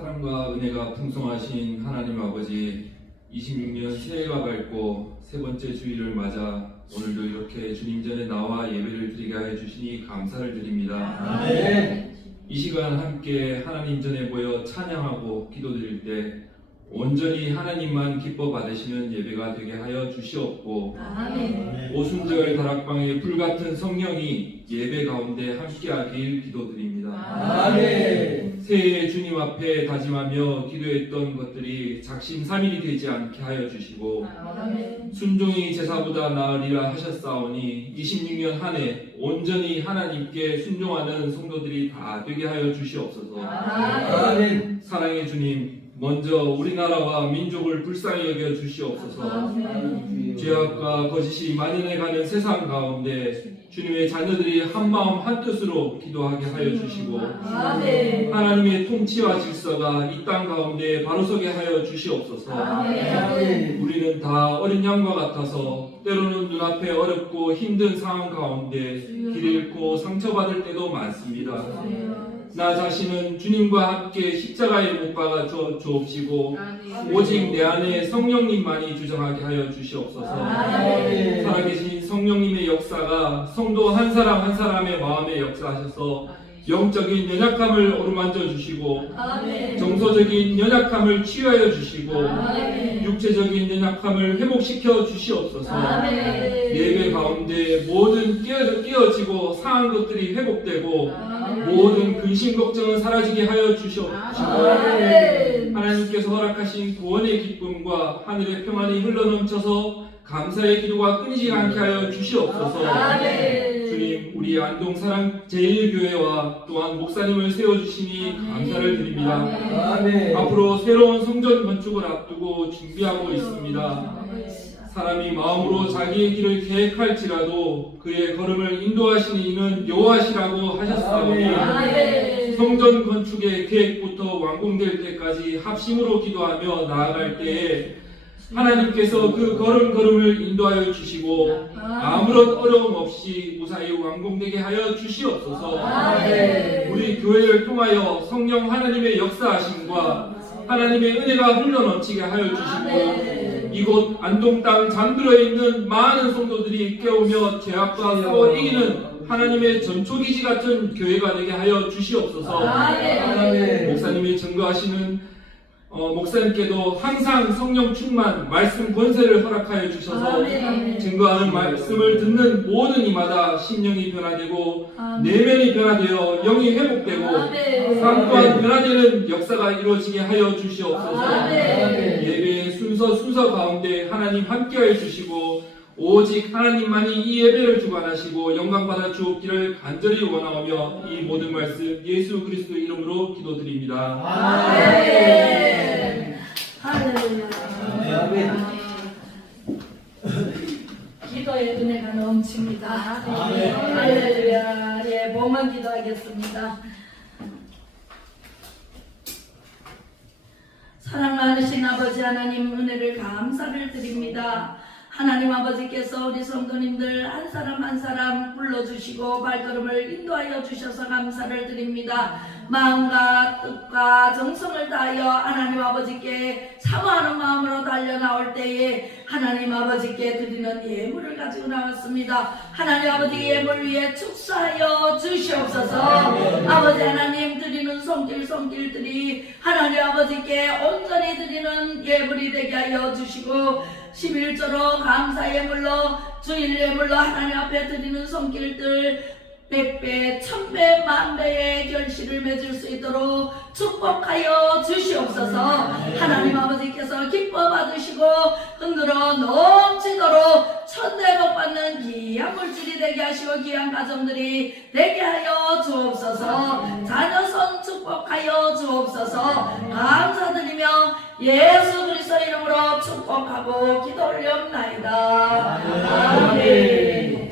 사랑과 은혜가 풍성하신 하나님 아버지, 26년 새해가 밝고 세 번째 주일을 맞아 오늘도 이렇게 주님 전에 나와 예배를 드리게 해 주시니 감사를 드립니다. 아멘. 이 시간 함께 하나님 전에 모여 찬양하고 기도드릴 때 온전히 하나님만 기뻐 받으시는 예배가 되게 하여 주시옵고, 아멘. 오순절 다락방의 불같은 성령이 예배 가운데 함께하길 기도드립니다. 아멘. 새해 주님 앞에 다짐하며 기도했던 것들이 작심삼일이 되지 않게 하여 주시고, 아멘. 순종이 제사보다 나으리라 하셨사오니 26년 한 해 온전히 하나님께 순종하는 성도들이 다 되게 하여 주시옵소서. 아멘. 사랑의 주님, 먼저 우리나라와 민족을 불쌍히 여겨 주시옵소서. 죄악과 거짓이 만연해가는 세상 가운데 주님의 자녀들이 한마음 한뜻으로 기도하게 하여 주시고, 아멘. 하나님의 통치와 질서가 이 땅 가운데 바로서게 하여 주시옵소서. 아멘. 우리는 다 어린 양과 같아서 때로는 눈앞에 어렵고 힘든 상황 가운데 길 잃고 상처받을 때도 많습니다. 나 자신은 주님과 함께 십자가에 못 박아 주옵시고, 오직 내 안에 성령님만이 주장하게 하여 주시옵소서. 아멘. 살아계신 성령님의 역사가 성도 한 사람 한 사람의 마음에 역사하셔서 영적인 연약함을 어루만져 주시고, 아멘. 정서적인 연약함을 치유하여 주시고, 아멘. 육체적인 연약함을 회복시켜 주시옵소서. 아멘. 예배 가운데 모든 깨어지고 상한 것들이 회복되고, 아멘. 모든 근심 걱정은 사라지게 하여 주시옵시고, 아멘. 하나님께서 허락하신 구원의 기쁨과 하늘의 평안이 흘러넘쳐서 감사의 기도가 끊이지 않게 하여 주시옵소서. 아멘. 주님, 우리 안동사랑 제1교회와 또한 목사님을 세워주시니 감사를 드립니다. 아멘. 앞으로 새로운 성전 건축을 앞두고 준비하고 있습니다. 사람이 마음으로 자기의 길을 계획할지라도 그의 걸음을 인도하시는 이는 여호와시라고 하셨사오니, 아멘. 성전 건축의 계획부터 완공될 때까지 합심으로 기도하며 나아갈 때에 하나님께서 그 걸음걸음을 인도하여 주시고 아무런 어려움 없이 무사히 완공되게 하여 주시옵소서. 아멘. 우리 교회를 통하여 성령 하나님의 역사하심과 하나님의 은혜가 흘러넘치게 하여 주시고, 이곳 안동 땅 잠들어 있는 많은 성도들이 깨우며 죄악과 싸워 이기는 하나님의 전초기지 같은 교회가 되게 하여 주시옵소서. 아멘. 목사님이 증거하시는 목사님께도 항상 성령 충만, 말씀 권세를 허락하여 주셔서 아멘. 증거하는 말씀을 듣는 모든 이마다 심령이 변화되고 내면이 변화되어 영이 회복되고 아멘. 삶 또한 변화되는 역사가 이루어지게 하여 주시옵소서. 아멘. 예배의 순서 가운데 하나님 함께하여 주시고, 오직 하나님만이 이 예배를 주관하시고 영광받아 주옵기를 간절히 원하오며 이 모든 말씀 예수 그리스도 이름으로 기도드립니다. 아멘. 할렐루야. 아멘. 기도의 은혜가 넘칩니다. 아멘. 할렐루야. 예, 봉헌 기도하겠습니다. 사랑 많으신 아버지 하나님, 은혜를 감사를 드립니다. 하나님 아버지께서 우리 성도님들 한 사람 한 사람 불러주시고 발걸음을 인도하여 주셔서 감사를 드립니다. 마음과 뜻과 정성을 다하여 하나님 아버지께 사모하는 마음으로 달려 나올 때에 하나님 아버지께 드리는 예물을 가지고 나왔습니다. 하나님 아버지 예물 위에 축사하여 주시옵소서. 아버지 하나님 드리는 손길들이 하나님 아버지께 온전히 드리는 예물이 되게 하여 주시고, 11조로 감사 예물로 주일 예물로 하나님 앞에 드리는 손길들 100배, 1000배, 10,000배의 결실을 맺을 수 있도록 축복하여 주시옵소서. 하나님 아버지께서 기뻐 받으시고 흔들어 넘치도록 천대복 받는 귀한 물질이 되게 하시고 귀한 가정들이 되게 하여 주옵소서. 자녀손 축복하여 주옵소서. 감사드리며 예수 그리스도 이름으로 축복하고 기도 올려옵나이다. 아멘.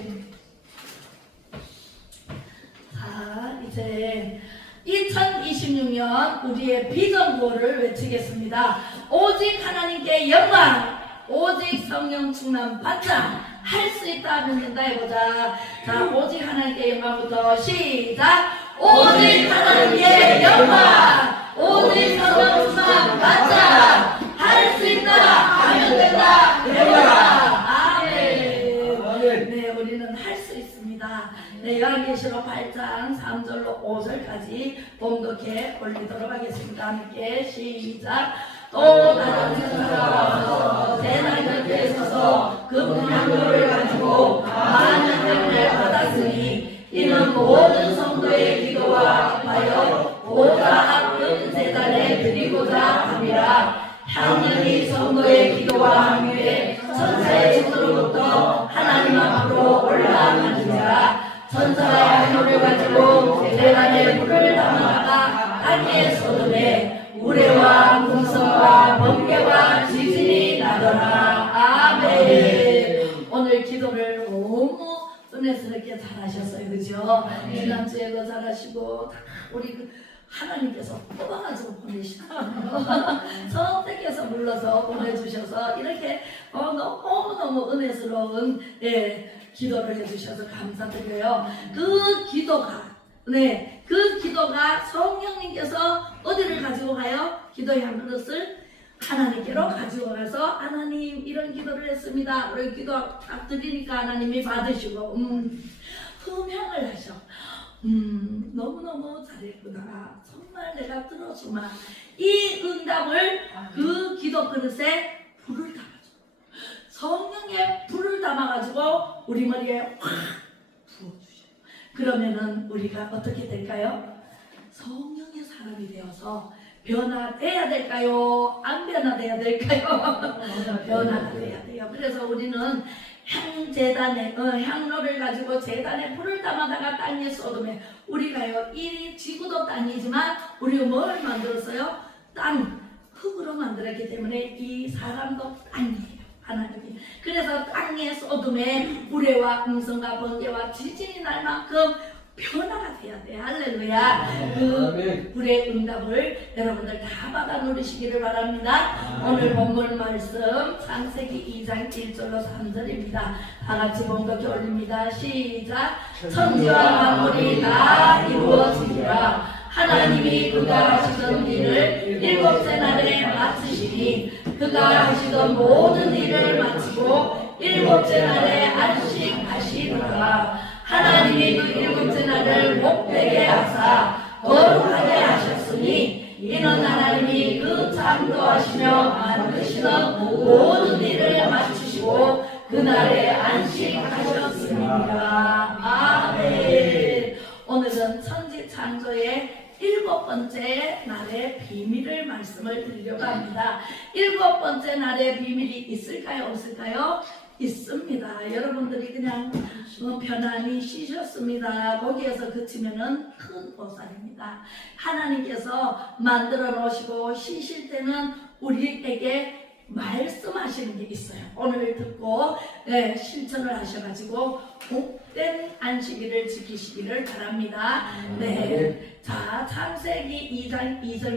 자, 이제 2026년 우리의 비전 구호를 외치겠습니다. 오직 하나님께 영광, 오직 성령 충만 받자. 할 수 있다 하면 된다 해보자. 자, 오직 하나님께 영광부터 시작. 오직 하나님께 영광, 오직 성령 봉독해 올리도록 하겠습니다. 함께 시작. 또 다른 천사가 와서 제단 곁에 서서 금향로를 가지고 만년을 받았으니 이는 모든 성도의 기도와 합하여 보좌 앞금 제단에 드리고자 함이라. 향연이 성도의 기도와 함께 천사의 손으로부터 하나님 앞으로 올라가는지라. 천사가 향로를 가지고 제단에 불을 담아다가 땅에 쏟음에 우레와 궁성과 번개와 지진이 나더라. 아멘. 오늘 기도를 너무 은혜스럽게 잘하셨어요, 그죠? 지난주에도 잘하시고 우리 하나님께서 뽑아가지고 보내시잖아요. 선택해서 불러서 보내주셔서 이렇게 너무너무 은혜스러운 기도를 해주셔서 감사드려요. 그 기도가 성령님께서 어디를 가지고 가요? 기도의 한 그릇을 하나님께로 가지고 가서 하나님 이런 기도를 했습니다. 우리 기도 딱 드리니까 하나님이 받으시고 흠향을 하셔. 너무너무 잘했구나. 정말 내가 들어주마. 이 응답을 그 기도 그릇에 불을 담아줘. 성령의 불을 담아가지고 우리 머리에 확 부어주셔. 그러면은 우리가 어떻게 될까요? 성령의 사람이 되어서 변화돼야 될까요? 안 변화돼야 될까요? 변화돼야 돼요. 그래서 우리는 향로를 가지고 제단에 불을 담아다가 땅에 쏟으면 우리가요, 이 지구도 땅이지만 우리가 뭘 만들었어요? 흙으로 만들었기 때문에 이 사람도 땅이에요. 하나님이. 그래서 땅에 쏟음에 우레와 음성과 번개와 지진이 날 만큼 변화가 돼야 돼. 할렐루야. 그 불의 응답을 여러분들 다 받아 누리시기를 바랍니다. 오늘 본문 말씀 창세기 2장 1절로 3절입니다. 다 같이 봉독해 올립니다. 시작. 천지와 만물이 다 이루어지니라. 하나님이 그가 하시던 일을 일곱째 날에 마치시니 그가 하시던 모든 일을 마치고 일곱째 날에 안식하시니라. 하나님이 그 일곱째 날을 복되게 하사 거룩하게 하셨으니 이는 하나님이 그 창조하시며 만드시던 모든 일을 마치시고 그날에 안식하셨습니다. 아멘. 오늘은 천지 창조의 7번째 날의 비밀을 말씀을 드리려고 합니다. 7번째 날의 비밀이 있을까요? 없을까요? 있습니다. 여러분들이 그냥 편안히 쉬셨습니다. 거기에서 그치면은 큰 오산입니다. 하나님께서 만들어 놓으시고 쉬실 때는 우리에게 말씀하시는 게 있어요. 오늘 듣고 실천을 하셔가지고 복된 안식일을 지키시기를 바랍니다. 네, 자 창세기 2장 2절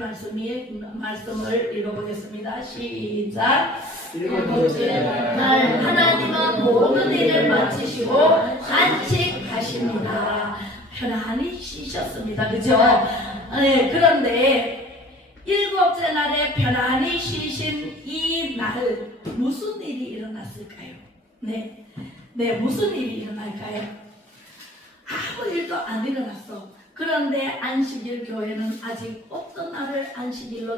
말씀을 읽어보겠습니다. 시작. 일곱째 날 하나님은 모든 일을 마치시고 안식하십니다. 편안히 쉬셨습니다. 그죠? 네, 그런데 일곱째 날에 편안히 쉬신 이 날 무슨 일이 일어났을까요? 네, 무슨 일이 일어날까요? 아무 일도 안 일어났어. 그런데 안식일 교회는 아직 어떤 날을 안식일로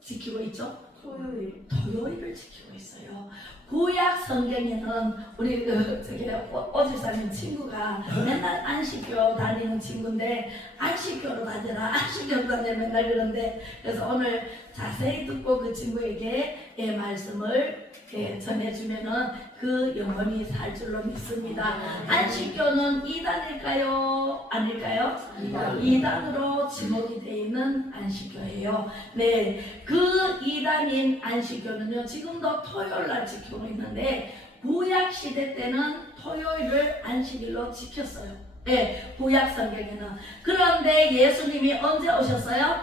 지키고 있죠? 토요일을 지키고 있어요. 구약 성경에는 우리 오지사님 친구가 맨날 안식교 다니는 친구인데 안식교로 다녀라 안식교로 다녀 맨날 그런데 그래서 오늘 자세히 듣고 그 친구에게 말씀을 전해주면은 그 영혼이 살 줄로 믿습니다. 안식교는 2단일까요? 아닐까요? 2단으로 지목이 되어 있는 안식교예요. 네, 그 2단인 안식교는요 지금도 토요일날 지키고 있는데 구약 시대 때는 토요일을 안식일로 지켰어요. 네, 구약 성경에는. 그런데 예수님이 언제 오셨어요?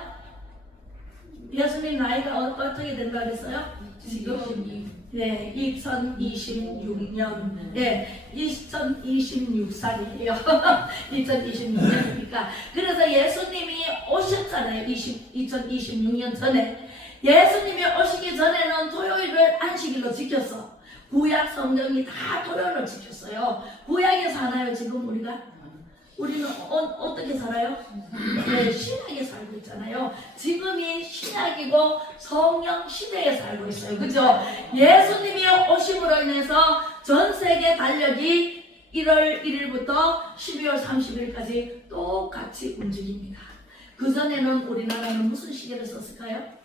예수님 나이가 어떻게 된다고 했어요? 지금 2026년 2026살이에요 2026년이니까 그래서 예수님이 오셨잖아요. 2026년 전에 예수님이 오시기 전에는 토요일을 안식일로 지켰어. 구약 성경이 다 토요일을 지켰어요. 구약에서 하나요 지금 우리가? 우리는 어떻게 살아요? 네, 신약에 살고 있잖아요. 지금이 신약이고 성령 시대에 살고 있어요. 그죠? 예수님이 오심으로 인해서 전 세계 달력이 1월 1일부터 12월 30일까지 똑같이 움직입니다. 그전에는 우리나라는 무슨 시계를 썼을까요?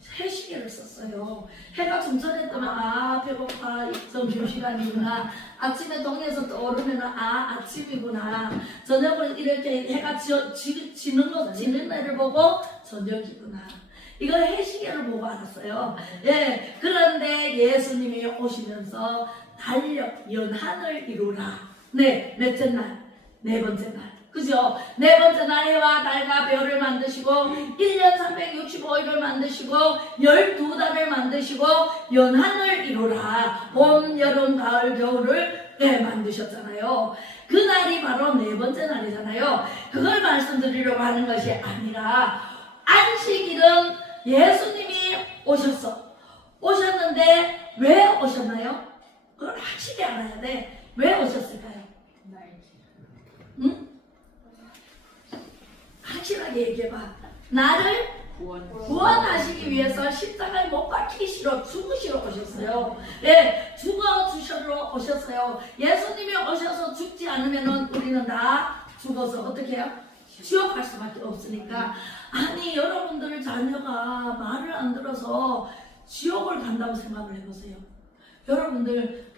새시계를 썼어요. 해가 중천에 뜨면 아 배고파 점심시간이구나. 아침에 동에서 떠오르면 아 아침이구나. 저녁을 이렇게 해가 지는 애를 보고 저녁이구나. 이걸 해시계를 보고 알았어요. 예, 그런데 예수님이 오시면서 달력 연한을 이루라. 네, 몇째 날? 네 번째 날. 그죠? 네 번째 날 해와 달과 별을 만드시고 1년 365일을 만드시고 12달을 만드시고 연한을 이루라. 봄, 여름, 가을, 겨울을 만드셨잖아요. 그날이 바로 네 번째 날이잖아요. 그걸 말씀드리려고 하는 것이 아니라 안식일은 예수님이 오셨는데 왜 오셨나요? 그걸 확실히 알아야 돼. 왜 오셨을까요? 응? 확실하게 얘기해봐. 나를 구원하시기 위해서 십자가에 못 박히시러 죽으시러 오셨어요. 예, 죽어주시러 오셨어요. 예수님이 오셔서 죽지 않으면 우리는 다 죽어서 어떻게 해요? 지옥 갈 수밖에 없으니까. 아니 여러분들 자녀가 말을 안 들어서 지옥을 간다고 생각을 해보세요. 여러분들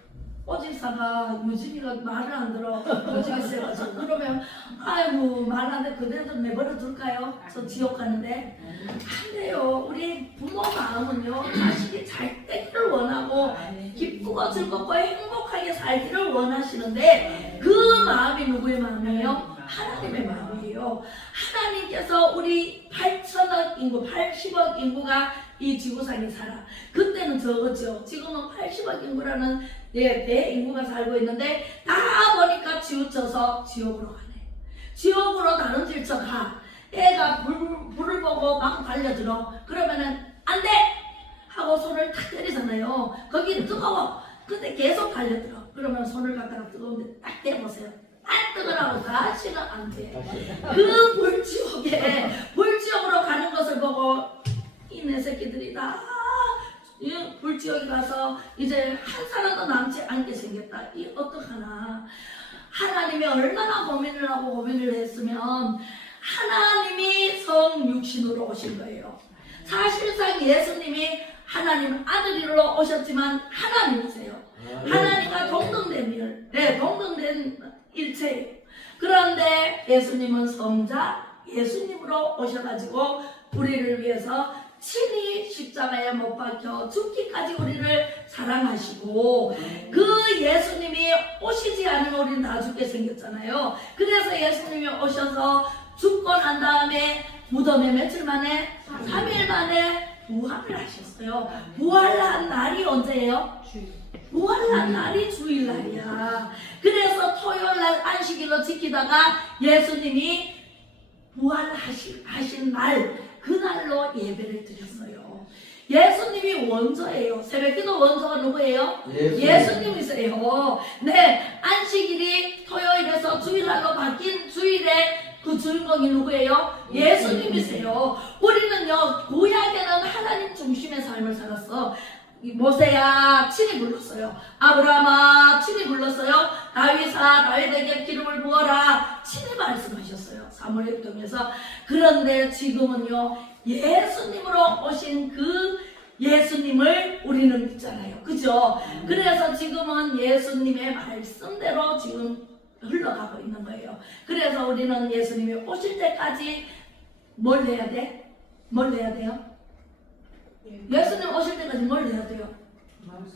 꼬집사가 유진이가 말을 안 들어 꼬집이 세가지고 그러면 아이고 말 안 돼 그대로 내버려 둘까요? 저 지옥 가는데 안 돼요. 우리 부모 마음은요 자식이 잘 되기를 원하고 기쁘고 즐겁고 행복하게 살기를 원하시는데 그 마음이 누구의 마음이에요? 하나님의 마음이에요. 하나님께서 우리 8천억 인구 80억 인구가 이 지구상에 살아. 그때는 적었죠. 지금은 80억 인구라는 대인구가 살고 있는데 다 보니까 치우쳐서 지옥으로 가네. 지옥으로 다른 질척 가. 애가 불을 보고 막 달려들어. 그러면은 안 돼! 하고 손을 탁 때리잖아요. 거기 뜨거워. 근데 계속 달려들어. 그러면 손을 갖다가 뜨거운데 딱 대보세요. 딱 뜨거라고 다시는 안 돼. 그 불지옥으로 가는 것을 보고 이 내 새끼들이 다 불지옥에 가서 이제 한 사람도 남지 않게 생겼다. 이 어떡하나. 하나님이 얼마나 고민을 하고 고민을 했으면 하나님이 성육신으로 오신 거예요. 사실상 예수님이 하나님 아들이로 오셨지만 하나님이세요. 하나님과 동등된 일체예요. 그런데 예수님은 성자 예수님으로 오셔가지고 우리를 위해서 친히 십자가에 못 박혀 죽기까지 우리를 사랑하시고 그 예수님이 오시지 않으면 우리는 다 죽게 생겼잖아요. 그래서 예수님이 오셔서 죽고 난 다음에 무덤에 며칠 만에 3일 만에 부활을 하셨어요. 부활한 날이 언제예요? 부활한 날이 주일날이야. 그래서 토요일날 안식일로 지키다가 예수님이 부활하신 날 그날로 예배를 드렸어요. 예수님이 원조예요. 새벽기도 원조가 누구예요? 예수님이세요. 네, 안식일이 토요일에서 주일날로 바뀐 주일에 그 주인공이 누구예요? 예수님이세요. 우리는요 구약에는 하나님 중심의 삶을 살았어. 모세야 친히 불렀어요. 아브라함아 친히 불렀어요. 다윗에게 기름을 부어라 친히 말씀하셨어요. 사무엘 통해서. 그런데 지금은요 예수님으로 오신 그 예수님을 우리는 믿잖아요. 그죠? 그래서 지금은 예수님의 말씀대로 지금 흘러가고 있는 거예요. 그래서 우리는 예수님이 오실 때까지 뭘 해야 돼? 뭘 해야 돼요? 예수님 오실 때까지 뭘 해야 돼요?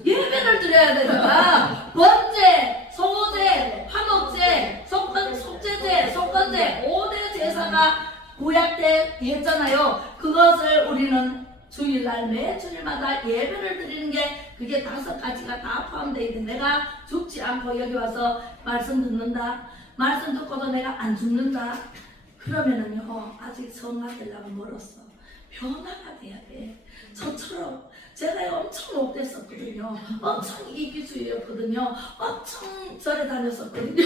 예배를 드려야 되잖아. 번제, 소제, 화목제, 속죄제, 속건제 5대 제사가 구약 때 했잖아요. 그것을 우리는 주일날 매 주일마다 예배를 드리는 게 그게 5가지가 다 포함되어 있는데 내가 죽지 않고 여기 와서 말씀 듣는다. 말씀 듣고도 내가 안 죽는다. 그러면은요 아직 성화 되려면 멀었어. 변화가 돼야 돼. 저처럼 제가 엄청 못됐었거든요. 엄청 이기주의였거든요. 엄청 절에 다녔었거든요.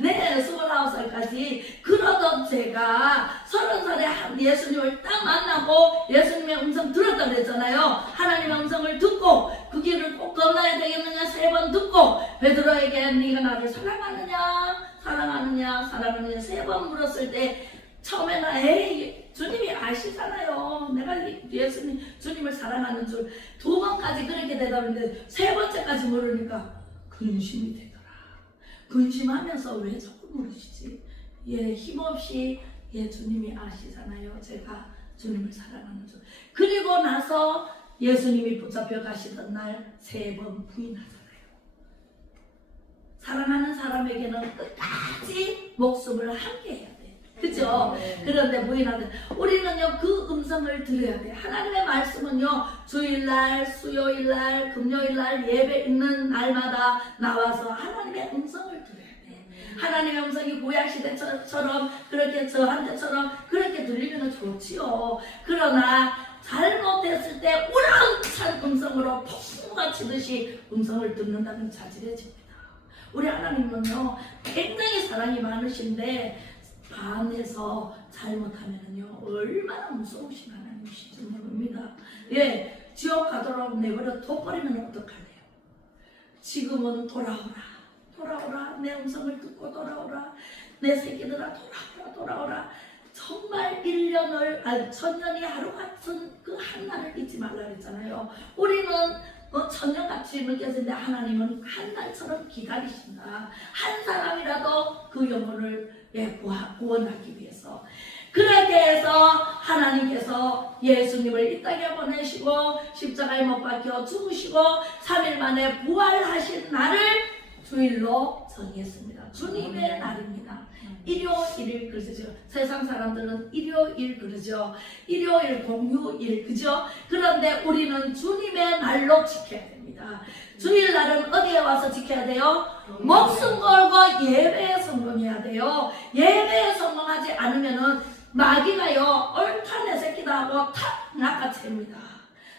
네, 29살까지. 그러던 제가 30살에 예수님을 딱 만나고 예수님의 음성 들었다 그랬잖아요. 하나님의 음성을 듣고 그 길을 꼭 건너야 되겠느냐 3번 듣고 베드로에게 네가 나를 사랑하느냐 3번 물었을 때 처음에는 에이 주님이 아시잖아요. 내가 주님을 사랑하는 줄 2번까지 그렇게 대답했는데 3번째까지 물으니까 근심이 되더라. 근심하면서 왜 자꾸 물으시지? 예, 힘없이 주님이 아시잖아요. 제가 주님을 사랑하는 줄. 그리고 나서 예수님이 붙잡혀 가시던 날 3번 부인하잖아요. 사랑하는 사람에게는 끝까지 목숨을 함께해야 돼. 그죠? 그런데 부인하는 우리는요 그 음성을 들어야 돼. 하나님의 말씀은요 주일날, 수요일날, 금요일날 예배 있는 날마다 나와서 하나님의 음성을 들어야 돼. 하나님의 음성이 구약시대처럼 그렇게 저한테처럼 그렇게 들리면 좋지요. 그러나 잘못했을 때 우렁찬 음성으로 폭풍과 치듯이 음성을 듣는다면 자질해집니다. 우리 하나님은요 굉장히 사랑이 많으신데 반에서 잘못하면요 얼마나 무서우신 하나님이신지 모릅니다. 예, 지옥 가도록 내버려 둬버리면 어떡할래요? 지금은 돌아오라 내 음성을 듣고 돌아오라 내 새끼들아 돌아오라 정말 1000년이 하루 같은 그 한 날을 잊지 말라 그랬잖아요. 우리는 천년같이 느껴지는데 하나님은 한 날처럼 기다리신다. 한 사람이라도 그 영혼을 구원하기 위해서. 그렇게 해서 하나님께서 예수님을 이 땅에 보내시고 십자가에 못 박혀 죽으시고 3일 만에 부활하신 날을 주일로 정했습니다. 주님의 날입니다. 일요일 그러죠. 세상 사람들은 일요일 그러죠. 일요일 공휴일 그죠. 그런데 우리는 주님의 날로 지켜야 됩니다. 주일날은 어디에 와서 지켜야 돼요? 목숨 걸고 예배에 성공해야 돼요. 예배에 성공하지 않으면은 마귀가요 옳다 내 새끼다 하고 탁 낚아챕니다.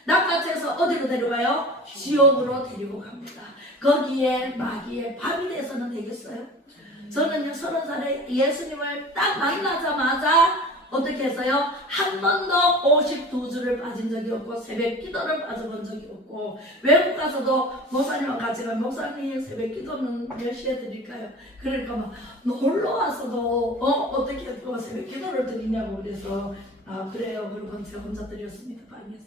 낚아채서 어디로 데려가요? 지옥으로 데리고 갑니다. 거기에 마귀의 밥이 돼서는 되겠어요? 저는요 30살에 예수님을 딱 만나자마자 어떻게 했어요? 한 번도 52주를 빠진 적이 없고 새벽 기도를 빠져본 적이 없고 외국 가서도 목사님과 같이 가면 목사님 새벽 기도는 몇 시에 드릴까요? 그러니까 막 놀러 와서도 어떻게 새벽 기도를 드리냐고 그래서 그래요. 그리고 제가 혼자 드렸습니다. 방에서.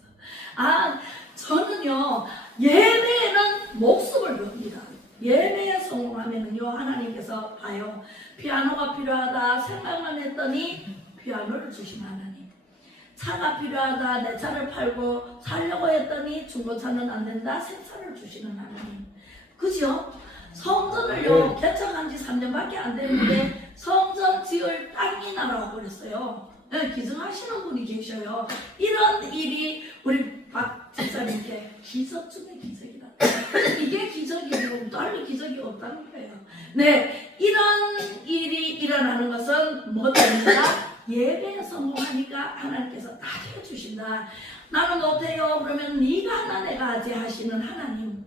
저는요 예배에는 목숨을 겁니다. 예배에 성공하면은요 하나님께서 봐요. 피아노가 필요하다 생각만 했더니 피아노를 주신 하나님. 차가 필요하다 내 차를 팔고 살려고 했더니 중고차는 안 된다 새 차를 주시는 하나님. 그죠? 성전을요 개척한 지 3년밖에 안 됐는데 성전 지을 땅이 날아와 버렸어요. 네, 기증하시는 분이 계셔요. 이런 일이 우리 박 집사님께 기적 중에 기적이다. 이게 기적이고 다른 기적이 없다는 거예요. 네, 이런 일이 일어나는 것은 뭐입니까? 예배에 성공하니까 하나님께서 다 해주신다. 나는 못해요. 그러면 네가 하나 내가 하지 하시는 하나님.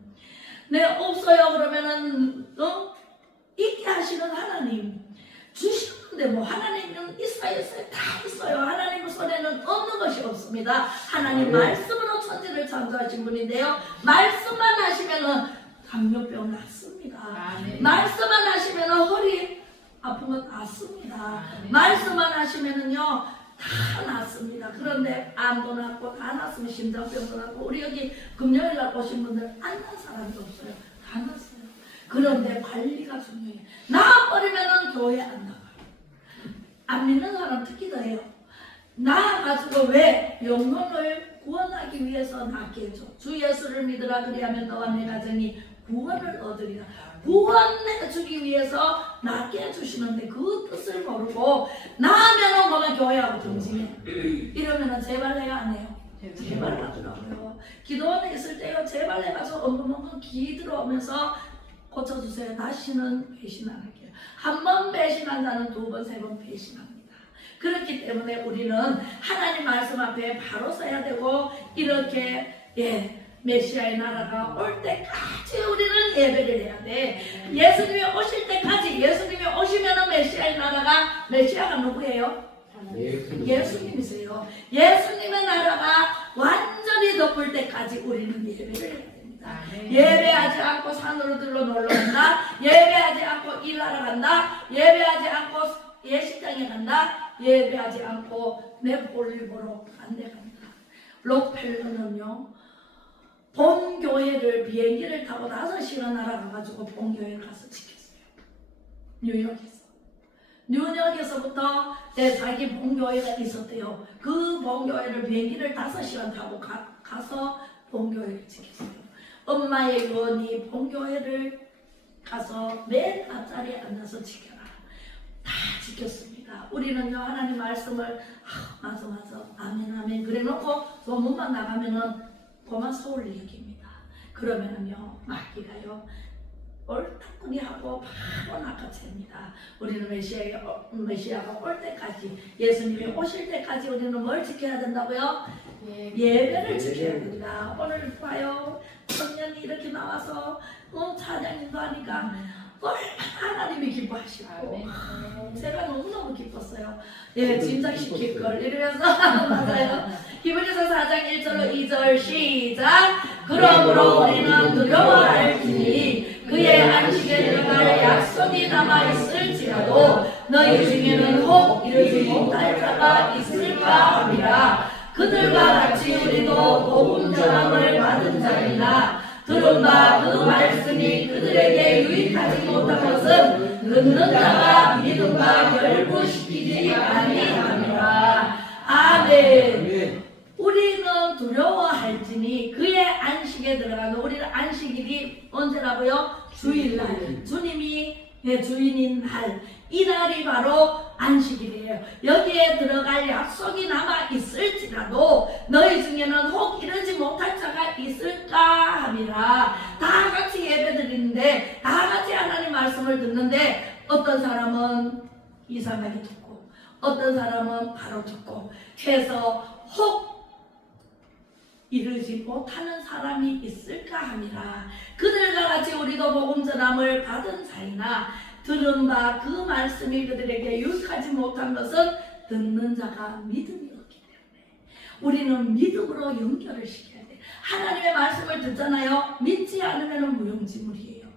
네, 없어요. 그러면은 있게 하시는 하나님. 주시는데 뭐 하나님은 있어요 다 있어요. 하나님 손에는 없는 것이 없습니다. 하나님 말씀으로 천지를 창조하신 분인데요. 말씀만 하시면은 당뇨병 낫습니다. 말씀만 하시면은 허리 아픈 건 낫습니다. 말씀만 하시면은요 다 낫습니다. 그런데 암도 낫고 다 낫으면 심장병도 낫고 우리 여기 금요일날 오신 분들 안 난 사람이 없어요. 다 낫어요. 그런데 관리가 중요해요. 나아버리면은 교회 안 나가요. 안 믿는 사람 특히 더해요. 나아가지고 왜 영혼을 구원하기 위해서 낫게 해줘. 주 예수를 믿으라 그리하면 너와 내 가정이 구원을 얻으리라. 구원해주기 위해서 낫게 해주시는데 그 뜻을 모르고 나으면은 뭐가 교회하고 동심해. 이러면은 제발 해요 안 해요? 제발 하더라고요. 기도원에 있을 때요 제발 해가서 엉금엉금 기 들어오면서 고쳐주세요. 다시는 배신 안 할게요. 한 번 배신한 자는 2번, 3번 배신합니다. 그렇기 때문에 우리는 하나님 말씀 앞에 바로 서야 되고 이렇게 메시아의 나라가 올 때까지 우리는 예배를 해야 돼. 예수님이 오실 때까지, 예수님이 오시면은 메시아가 누구예요? 예수님이세요. 예수님의 나라가 완전히 덮을 때까지 우리는 예배를 해야 됩니다. 예배하지 않고 산으로 들러 놀러 간다. 예배하지 않고 일하러 간다. 예배하지 않고 예식장에 간다. 예배하지 않고 넷볼일 보러 안 돼 간다. 록펠러는요, 본교회를 비행기를 타고 5시간 날아가가지고 본교회를 가서 지켰어요. 뉴욕에서부터 자기 본교회가 있었대요. 그 본교회를 비행기를 5시간 타고 가서 본교회를 지켰어요. 엄마의 유언이 본교회를 가서 맨 앞자리에 앉아서 지켜라. 다 지켰습니다. 우리는요, 하나님 말씀을 맞아 아멘 그래 놓고 소문만 나가면은 그만 서울 얘기입니다. 그러면은요, 마귀가요 얼타꾸니 하고 바로 낚아챕니다. 우리는 메시아가 올 때까지, 예수님이 오실 때까지 우리는 뭘 지켜야 된다고요? 예배를 지켜야 된다. 오늘 봐요, 청년이 이렇게 나와서 찬양인도 하니까 얼마나 하나님이 기뻐하시고 제가 너무너무 기뻤어요. 짐작시킬 걸 이러면서 맞아요. 히브리서 4장 1절로 2절 시작. 그러므로 우리는 두려워할지니 그의 안식에 들어갈 약속이 남아있을지라도 너희 중에는 혹 이르지 못할 자가 있을까 함이라. 그들과 같이 우리도 복음 전함을 받은 자이나 들은 바 그 말씀이 그들에게 유익하지 못한 것은 듣는 자가 믿음과 결부시키지 아니함이라. 아멘. 우리는 두려워할지니 그의 안식에 들어가는, 우리는 안식일이 언제라고요? 주일날. 주님이 주인인 날, 이 날이 바로 안식일이에요. 여기에 들어갈 약속이 남아 있을지라도 너희 중에는 혹 이러지 못할 자가 있을까 함이라. 다 같이 예배드리는데, 다 같이 하나님 말씀을 듣는데 어떤 사람은 이상하게 듣고 어떤 사람은 바로 듣고 해서 혹 이르지 못하는 사람이 있을까 함이라. 그들과 같이 우리도 복음 전함을 받은 자이나 들은 바 그 말씀이 그들에게 유익하지 못한 것은 듣는 자가 믿음이 없기 때문에 우리는 믿음으로 연결을 시켜야 돼. 하나님의 말씀을 듣잖아요. 믿지 않으면 무용지물이에요.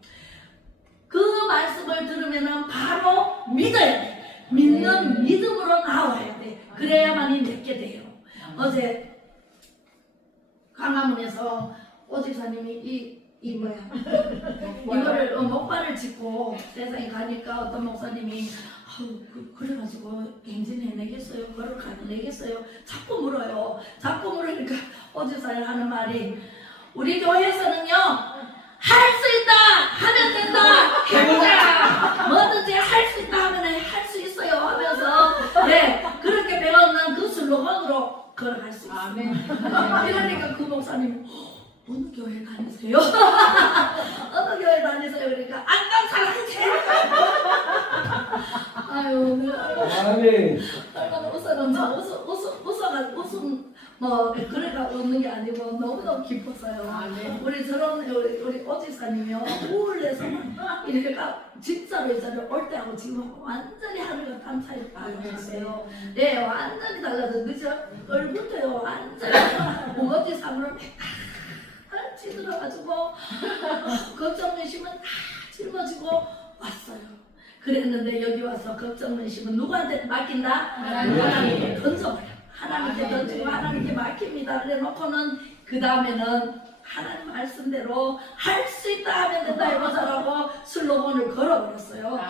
그 말씀을 들으면 바로 믿어야 돼. 믿는 믿음으로 나와야 돼. 그래야만이 믿게 돼요. 어제 강화문에서 오집사님이 이거를 목발을 짚고 세상에 가니까 어떤 목사님이 그래가지고 행진해내겠어요? 그걸 가내겠어요? 자꾸 물어요. 자꾸 물으니까 오집사님 하는 말이, 우리 교회에서는요, 할 수 있다 하면 된다, 해보자, 뭐든지 할 수 있다 하면 할 수 있어요 하면서 그렇게 배웠는 그 슬로건으로 걸어갈 수 있어요. 이러니까 그 목사님, 어느 교회 다니세요? 어느 교회 다니세요? 그러니까 안간 사람 제일 아유, 얼마나 웃음 그래가 웃는 게 아니고 너무너무 기뻤어요. 우리 오집사님이요, 우울해서 이래가 진짜로 이 자리에 올 때하고 지금 완전히 하늘과 땅 차이를 알아봤어요. 완전히 달라서 그죠? 얼굴도요 완전히 웅어지 상으로 찌들어가지고 걱정내심은 다 짊어지고 왔어요. 그랬는데 여기 와서 걱정내심은 누구한테 맡긴다? 하나님께 던져버려. 하나님께 던지고 하나님께 맡깁니다. 그래 놓고는 그 다음에는 하나님 말씀대로 할 수 있다 하면 된다 해보자라고 슬로건을 걸어버렸어요.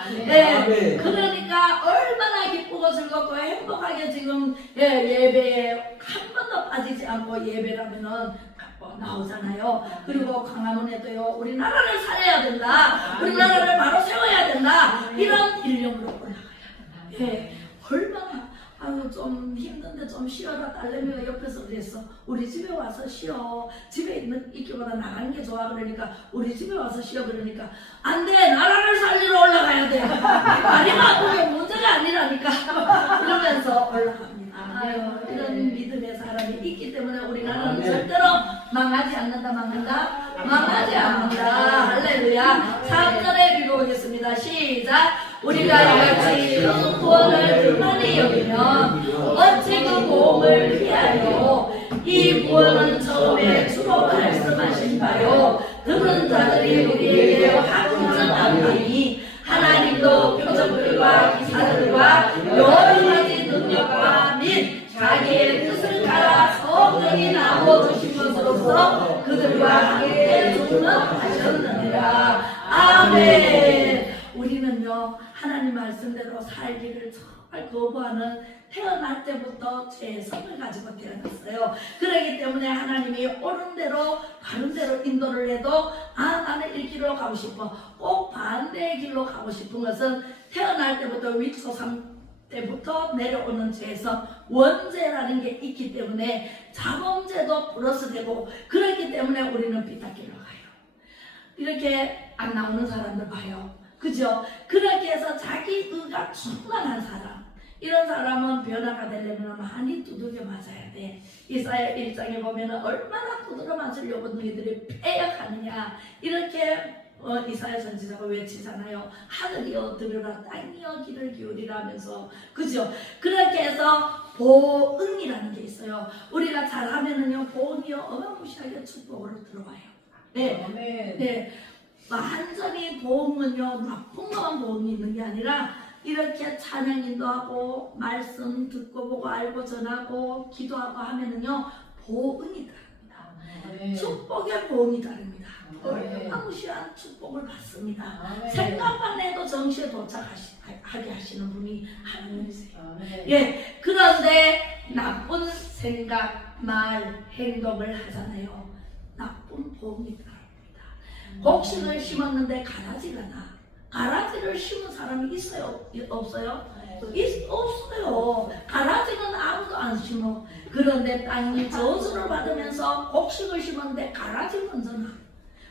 그러니까 얼마나 기쁘고 즐겁고 행복하게 지금 예배에 한 번도 빠지지 않고 예배라면은 나오잖아요. 그리고 강화문에도요, 우리나라를 살려야 된다, 우리나라를 바로 세워야 된다, 이런 일념으로 올라가야 된다. 얼마나 좀 힘든데 좀 쉬어라. 딸내미가 옆에서 그랬어. 우리 집에 와서 쉬어. 집에 있기보다 나가는 게 좋아. 그러니까 우리 집에 와서 쉬어. 그러니까 안 돼. 나라를 살리러 올라가야 돼. 다리가 아프게 문제가 아니라니까. 이러면서 올라갑니다. 아유, 이런 믿음의 사람이 있기 때문에 우리나라는 절대로 망하지 않는다. 망하지 않는다. 할렐루야. 3절에 읽어보겠습니다. 시작. 우리가 이같이 구원을 등한히 여기면 어찌 그 보험을 피하려. 이 구원은 처음에 주로 말씀하신 바요 들은 자들이 우리에게 확증하노니 하나님도 표적들과 기사들과 여러 가지 능력과 및 자기의 뜻을 따라 성령이 나눠주신 것으로서 그들과 함께 존엄하셨느니라. 아멘. 우리는요 하나님 말씀대로 살기를 정말 거부하는 태어날 때부터 죄성을 가지고 태어났어요. 그렇기 때문에 하나님이 옳은 대로 바른 대로 인도를 해도 나는 이 길로 가고 싶어. 꼭 반대의 길로 가고 싶은 것은 태어날 때부터 위초삼 때부터 내려오는 죄성 원죄라는 게 있기 때문에 자범죄도 플러스되고 그렇기 때문에 우리는 비탈길로 가요. 이렇게 안 나오는 사람들 봐요. 그죠? 그렇게 해서 자기 의가 충만한 사람, 이런 사람은 변화가 되려면 많이 두들겨 맞아야 돼. 이사야 1장에 보면 얼마나 두들겨 맞으려고 너희들이 패역하느냐 이렇게 이사야 선지자가 외치잖아요. 하늘이여 들으라, 땅이여 귀를 기울이라 하면서, 그죠? 그렇게 해서 보응이라는 게 있어요. 우리가 잘하면은요 보응이요 어마무시하게 축복으로 들어와요. 네, 네. 완전히 보응은요 나쁜 것만 보응이 있는 게 아니라 이렇게 찬양 인도하고 말씀 듣고 보고 알고 전하고 기도하고 하면은요 보응이 다릅니다. 축복의 보응이 다릅니다. 어마무시한 축복을 받습니다. 생각만 해도 정시에 도착하게 하시는 분이 하나님이세요. 예, 그런데 나쁜 생각, 말, 행동을 하잖아요. 나쁜 보응이 다릅니다. 곡식을 심었는데 가라지가 나. 가라지를 심은 사람이 있어요? 없어요? 없어요. 가라지는 아무도 안 심어. 그런데 땅이 저주를 받으면서 곡식을 심었는데 가라지 먼저 나.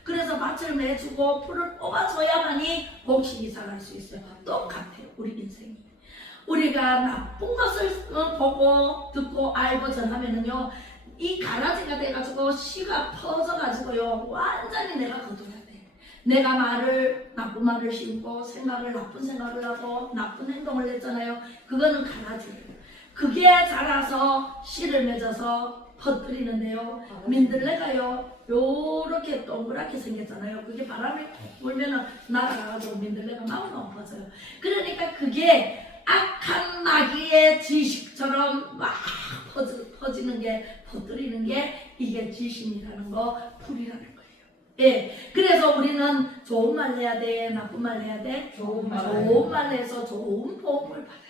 그래서 밭을 매주고 풀을 뽑아줘야만이 곡식이 자랄 수 있어요. 똑같아요. 우리 인생이. 우리가 나쁜 것을 보고 듣고 알고 전하면은요 이 가라지가 돼가지고 씨가 퍼져가지고요 완전히 내가 거둬야 돼. 내가 나쁜 말을 심고 나쁜 생각을 하고 나쁜 행동을 했잖아요. 그거는 가라지예요. 그게 자라서 씨를 맺어서 퍼뜨리는데요. 민들레가요 요렇게 동그랗게 생겼잖아요. 그게 바람이 불면은 날아가가지고 민들레가 마구마구 퍼져요. 그러니까 그게 악한 마귀의 지식처럼 막 퍼지는 게, 퍼뜨리는 게 이게 지심이라는 거, 불이라는 거예요. 예, 그래서 우리는 좋은 말 해야 돼, 나쁜 말 해야 돼? 좋은 말 해서 좋은 복을 받아야 돼.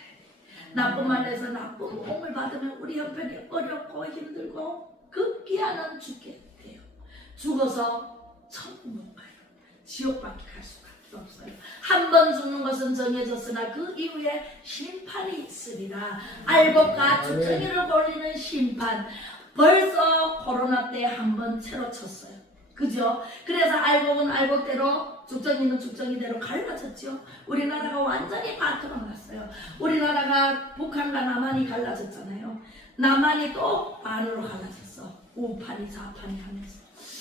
나쁜 말 해서 나쁜 복을 받으면 우리 형편이 어렵고 힘들고 급기야는 죽게 돼요. 죽어서 천국 못 가요. 지옥밖에 갈 수가 없어요. 한 번 죽는 것은 정해졌으나 그 이후에 심판이 있으리라. 알곡과 죽정이를 돌리는 심판. 벌써 코로나 때 한 번 채로 쳤어요. 그죠? 그래서 알곡은 알곡대로, 죽정이는 죽정이대로 갈라졌죠. 우리나라가 완전히 바트로 났어요. 우리나라가 북한과 남한이 갈라졌잖아요. 남한이 또 반으로 갈라졌어. 우파리 좌파리 하면서.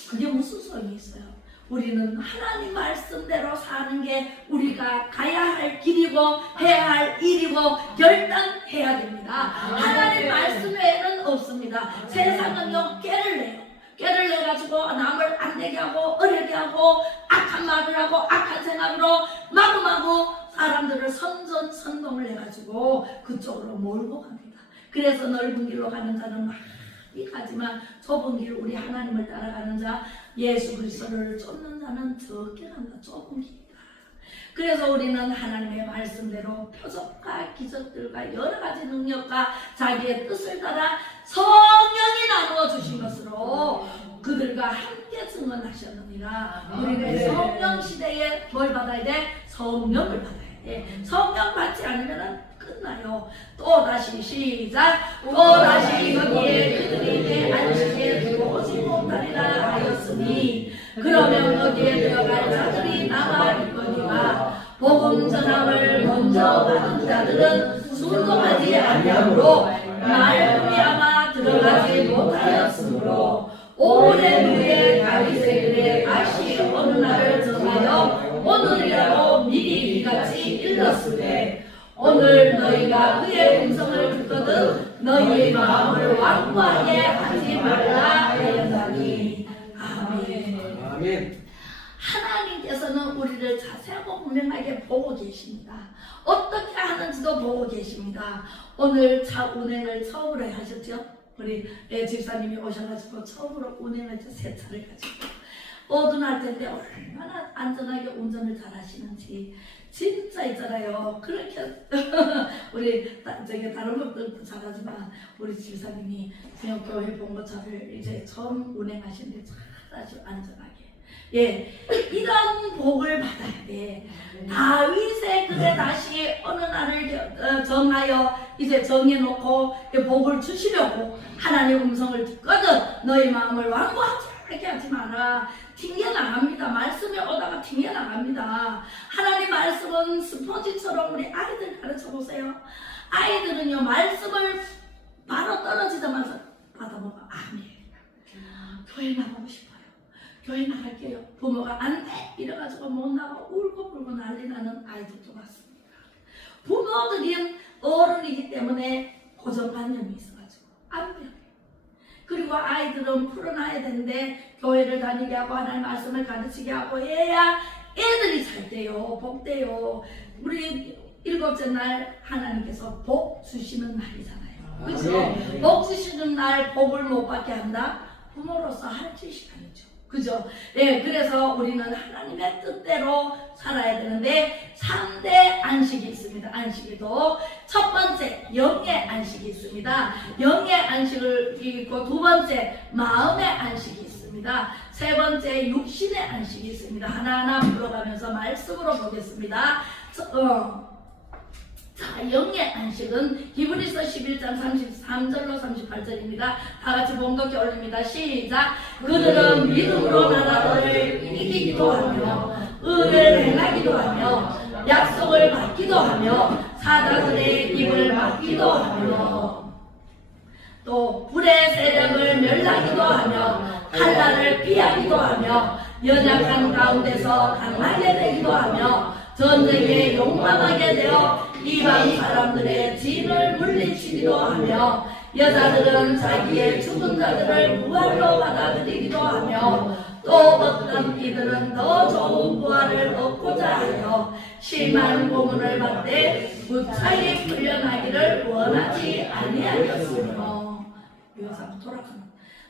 그게 무슨 소용이 있어요? 우리는 하나님 말씀대로 사는 게 우리가 가야 할 길이고 해야 할 일이고 결단해야 됩니다. 하나님 말씀 외에는 없습니다. 세상은요 깨를 내요. 깨를 내가지고 남을 안 되게 하고 어렵게 하고 악한 말을 하고 악한 생각으로 마구마구 사람들을 선동을 해가지고 그쪽으로 몰고 갑니다. 그래서 넓은 길로 가는 자는 많이 가지만 좁은 길, 우리 하나님을 따라가는 자, 예수 그리스도를 쫓는 자는 적게 간다. 좁은 길이다. 그래서 우리는 하나님의 말씀대로 표적과 기적들과 여러 가지 능력과 자기의 뜻을 따라 성령이 나누어 주신 것으로 그들과 함께 증언하셨느니라. 우리는 성령 시대에 뭘 받아야 돼? 성령을 받아야 돼. 성령 받지 않으면 끝나요. 또다시 시작. 또다시 거기에 그들이 내 안식에 들어오지 못하리라 하였으니 그러면 거기에 들어갈 자들이 남아 있거니와 복음 전함을 먼저 받은 자들은 순종하지 아니하므로 말미암아 들어가지 못하였으므로 오랜 후에 다윗의 글에 다시 어느 날을 정하여 오늘이라고 미리 이같이 일렀으되 오늘 너희가 그의 음성을 듣거든 너희의 마음을 완고하게 하지 말라 하였나니. 아멘. 아멘. 하나님께서는 우리를 자세하고 분명하게 보고 계십니다. 어떻게 하는지도 보고 계십니다. 오늘 차 운행을 처음으로 하셨죠? 우리 집사님이 오셔가지고 처음으로 운행을 새 차를 가지고 어두날 텐데 얼마나 안전하게 운전을 잘 하시는지 진짜 있잖아요. 그렇게 우리 다른 것들도 잘하지만 우리 집사님이 그냥 교회 본거차를 이제 처음 운행하시는데 아주 안전하게 이런 복을 받아야 돼. 다윗의 글에 다시 어느 날을 정하여 이제 정해놓고 복을 주시려고 하나님의 음성을 듣거든 너희 마음을 완고하게 하지 마라. 튕겨나갑니다. 말씀에 오다가 튕겨나갑니다. 하나님 말씀은 스폰지처럼 우리 아이들 가르쳐보세요. 아이들은요 말씀을 바로 떨어지자마자 받아먹어. 아멘. 교회 나가고 싶어요. 교회 나갈게요. 부모가 안 돼! 이래가지고 못 나가 울고불고 난리 나는 아이들도 많습니다. 부모들은 어른이기 때문에 고정관념이 있어가지고 안 배워요. 그리고 아이들은 풀어놔야 되는데 교회를 다니게 하고 하나님 말씀을 가르치게 하고 해야 애들이 잘 돼요. 복돼요. 우리 7째 날 하나님께서 복 주시는 날이잖아요. 그죠? 복 주시는 날 복을 못 받게 한다? 부모로서 할 짓이 아니죠. 그죠? 그래서 우리는 하나님의 뜻대로 살아야 되는데 3대 안식이 있습니다. 안식일도 첫 번째 영의 안식이 있습니다. 영의 안식을 있고 두 번째 마음의 안식이 있습니다. 세 번째 육신의 안식이 있습니다. 하나하나 불러가면서 말씀으로 보겠습니다. 자, 영의 안식은 히브리서 11장 33절로 38절입니다. 다 같이 봉독해 올립니다. 시작. 그들은 믿음으로 나라를 이기기도 하며 의를 행하기도 하며 약속을 받기도 하며 사자들의 입을 막기도 하며 또 불의 세력을 멸하기도 하며 칼날을 피하기도 하며 연약한 가운데서 강하게 되기도 하며 전쟁에 용감하게 되어 이방 사람들의 진을 물리치기도 하며 여자들은 자기의 죽은 자들을 부활로 받아들이기도 하며 또 어떤 이들은 더 좋은 부활을 얻고자 하여 심한 고문을 받되 무차히 풀려나기를 원하지 아니하였으며. 묘사가 돌아가는.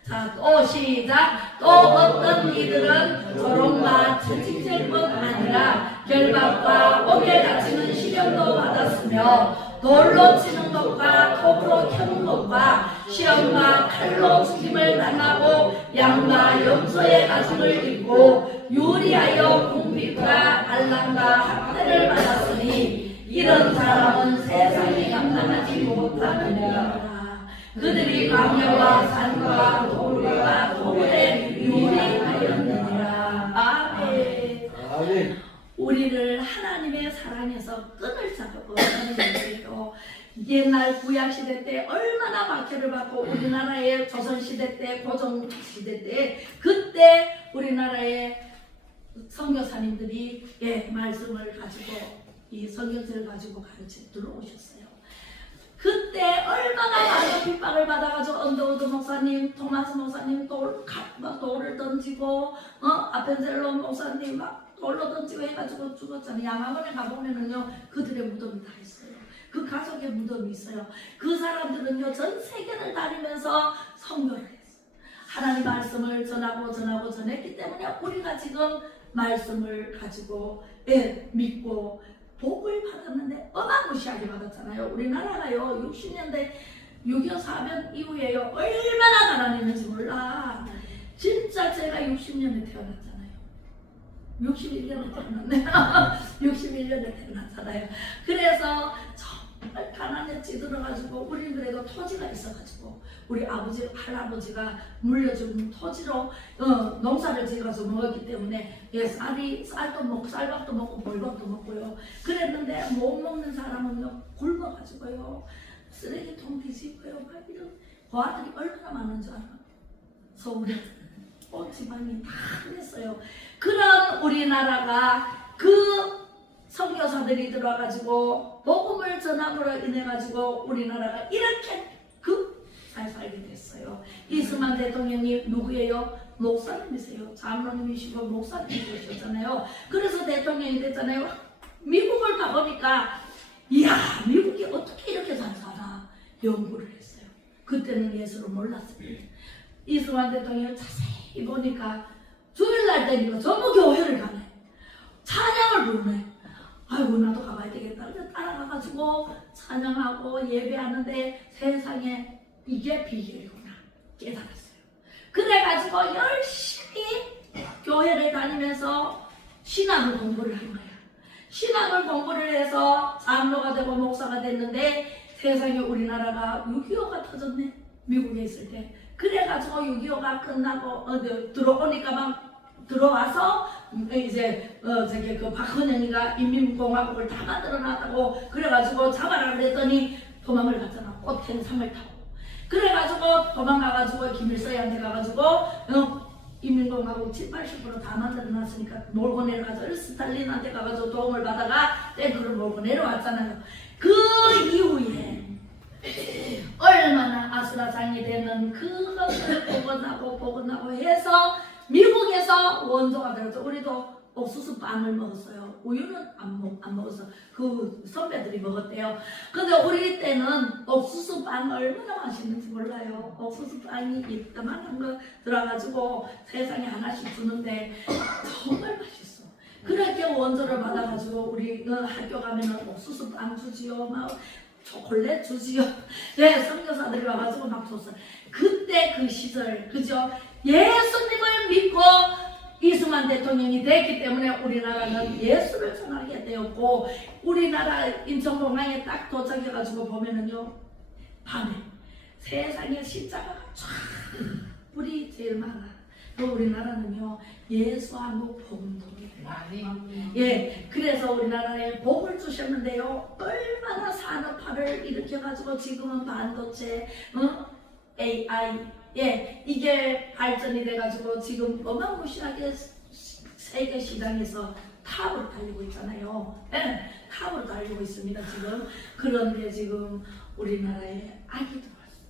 자, 또 시작. 또 어떤 이들은 조롱과 채찍질뿐 아니라 결박과 옥에 갇히는 시련도 받았으며 돌로 치는 것과 톱으로 켜는 것과 시험과 칼로 죽임을 당하고 양과 염소의 가죽을 입고 유리하여 궁핍과 반란과 학대를 받았으니 이런 사람은 세상이 감당하지 못하느니라. 그들이 광야와 산과 돌과 돌에 유리하였느니라. 아멘. 아멘. 우리를 하나님의 사랑에서 끈을 잡고 하는 거예요. 옛날 구약시대 때 얼마나 박해를 받고 우리나라의 조선시대 때 고종시대 때 그때 우리나라의 선교사님들이 말씀을 가지고 이 성경책을 가지고 가르쳐 들어오셨어요. 그때 얼마나 많은 핍박을 받아가지고 언더우드 목사님, 토마스 목사님 막 돌을 던지고 아펜셀로 목사님 막 돌로 던지고 해가지고 죽었잖아요. 양화원에 가보면은요 그들의 무덤이 다 있어요. 그 가족의 무덤이 있어요. 그 사람들은요 전 세계를 다니면서 선교를 했어요. 하나님 말씀을 전했기 때문에 우리가 지금 말씀을 가지고 믿고 복을 받았는데 어마무시하게 받았잖아요. 우리나라가요 60년대 6.25 사변 이후에요 얼마나 가난했는지 몰라. 진짜 제가 60년에 태어났잖아요. 61년에 태어났네요. 61년에 태어났잖아요. 그래서 정말 가난에 찌들어가지고 우리는 그래도 토지가 있어가지고 우리 아버지 할아버지가 물려준 토지로 농사를 지어서 먹었기 때문에 쌀도 먹고 쌀밥도 먹고 벌밥도 먹고요. 그랬는데 못 먹는 사람은요 굶어가지고요 쓰레기통 뒤집고요 막 이런 고아들이 얼마나 많은 줄 알아. 서울에 온 지방이 다 그랬어요. 그런 우리나라가 그 선교사들이 들어와가지고 복음을 전함으로 인해가지고 우리나라가 이렇게 잘 살게 됐어요. 이승만 대통령이 누구예요? 목사님이세요. 장로님이시고 목사님이셨잖아요. 그래서 대통령이 됐잖아요. 미국을 가보니까 이야 미국이 어떻게 이렇게 잘 살아? 연구를 했어요. 그때는 예수를 몰랐어요. 이승만 대통령을 자세히 보니까 주일날 되니까 전부 교회를 가네. 찬양을 부르네. 아이고 나도 가봐야 되겠다. 그래서 따라가가지고 찬양하고 예배하는데 세상에 이게 비결이구나 깨달았어요. 그래가지고 열심히 교회를 다니면서 신학을 공부를 한 거야. 신학을 공부를 해서 장로가 되고 목사가 됐는데 세상에 우리나라가 6.25가 터졌네. 미국에 있을 때. 그래가지고 6.25가 끝나고 들어오니까 막 들어와서 이제 저기 그 박헌영이가 인민공화국을 다 만들어놨다고 그래가지고 잡아라 그랬더니 도망을 갔잖아. 꽃행 상을 타고. 그래가지고 도망가가지고 김일성한테 가가지고 인민공화국 70~80% 다 만들어놨으니까 몰고 내려가서 스탈린한테 가가지고 도움을 받아가 탱크를 몰고 내려왔잖아요. 그 이후에 얼마나 아수라장이 되는 그것을 복원하고 해서 미국에서 원조가 되었죠. 우리도 옥수수 빵을 먹었어요. 우유는 안 먹었어. 그 선배들이 먹었대요. 근데 우리 때는 옥수수 빵 얼마나 맛있는지 몰라요. 옥수수 빵이 이따만한 거 들어가지고 세상에 하나씩 주는데 정말 맛있어. 그렇게 원조를 받아가지고 우리 학교 가면은 옥수수 빵 주지요. 막 초콜릿 주지요. 네, 선교사들이 와가지고 막 줬어요. 그때 그 시절, 그죠? 예수님을 믿고 이승만 대통령이 됐기 때문에 우리나라는 예수를 전하게 되었고, 우리나라 인천공항에 딱 도착해가지고 보면은요, 밤에 세상에 십자가가 쫙 불이 제일 많아. 또 우리나라는요, 예수하고 복음동이에요. 예, 그래서 우리나라에 복을 주셨는데요, 얼마나 산업화를 일으켜가지고 지금은 반도체, AI, 예, 이게 발전이 돼가지고 지금 어마무시하게 세계 시장에서 탑으로 달리고 있잖아요. 예, 탑으로 달리고 있습니다, 지금. 그런데 지금 우리나라에 악이 들어왔어요.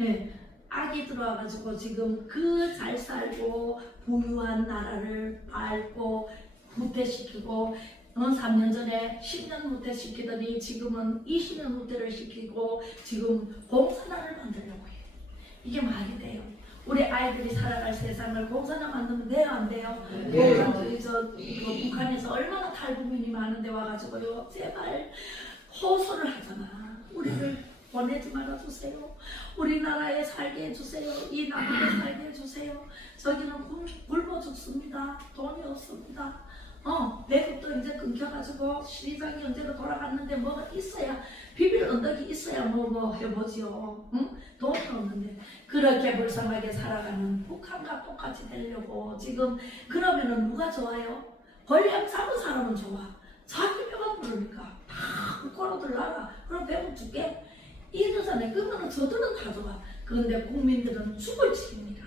예, 악이 들어와가지고 지금 그 잘 살고 부유한 나라를 밟고 후퇴시키고 3년 전에 10년 후퇴시키더니 지금은 20년 후퇴를 시키고 지금 공산화를 만들려고 해요. 이게 말이 돼요. 우리 아이들이 살아갈 세상을 공산화 만들면 돼요, 안 돼요? 네. 북한에서 얼마나 탈북민이 많은데 와가지고요, 제발 호소를 하잖아. 우리를 보내지 말아주세요. 우리나라에 살게 해주세요. 이 나라에 살게 해주세요. 저기는 굶어 죽습니다. 돈이 없습니다. 배급도 이제 끊겨가지고 시장이 언제가 돌아갔는데 뭐가 있어야, 비빌 언덕이 있어야 뭐 해보지요. 응? 돈이 없는데 그렇게 불쌍하게 살아가는 북한과 똑같이 되려고 지금. 그러면은 누가 좋아요? 권력 잡은 사람은 좋아. 자기 배만 부르니까 다 국가로들 나가. 그럼 배고 죽게 이러잖아요. 그러면 저들은 다 좋아. 그런데 국민들은 죽을 지입니다.